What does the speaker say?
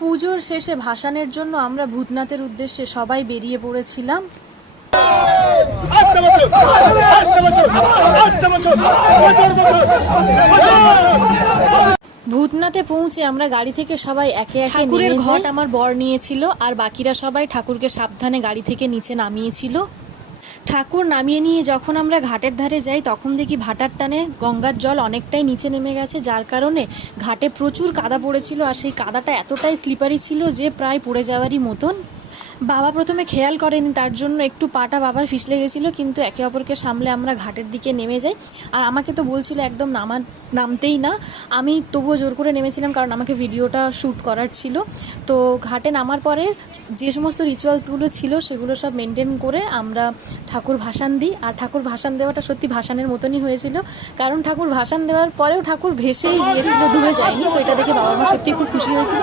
পুজোর শেষে ভাসানের জন্য আমরা ভূতনাথের উদ্দেশ্যে সবাই বেরিয়ে পড়েছিলাম। ভূতনাথে পৌঁছে আমরা গাড়ি থেকে সবাই একে একে ঠাকুরের ঘট আমার বর নিয়েছিল, আর বাকিরা সবাই ঠাকুরকে সাবধানে গাড়ি থেকে নিচে নামিয়েছিল। ঠাকুর নামিয়ে নিয়ে যখন আমরা ঘাটের ধারে যাই তখন দেখি ভাটার টানে গঙ্গার জল অনেকটাই নিচে নেমে গেছে, যার কারণে ঘাটে প্রচুর কাদা পড়েছিল, আর সেই কাদাটা এতটাই স্লিপারি ছিল যে প্রায় পড়ে যাওয়ারই মতন। বাবা প্রথমে খেয়াল করেনি, তার জন্য একটু পাটা বাবার ফিসলে গেছিলো, কিন্তু একে অপরকে সামলে আমরা ঘাটের দিকে নেমে যাই। আর আমাকে তো বলছিল একদম নামতেই না, আমি তবুও জোর করে নেমেছিলাম কারণ আমাকে ভিডিওটা শ্যুট করার ছিল। তো ঘাটে নামার পরে যে সমস্ত রিচুয়ালসগুলো ছিল সেগুলো সব মেনটেন করে আমরা ঠাকুর ভাসান দিই। আর ঠাকুর ভাসান দেওয়াটা সত্যি ভাসানের মতনই হয়েছিল, কারণ ঠাকুর ভাসান দেওয়ার পরেও ঠাকুর ভেসেই গিয়েছিল, ডুবে যায়নি। তো এটা দেখে বাবা মা সত্যি খুব খুশি হয়েছিল।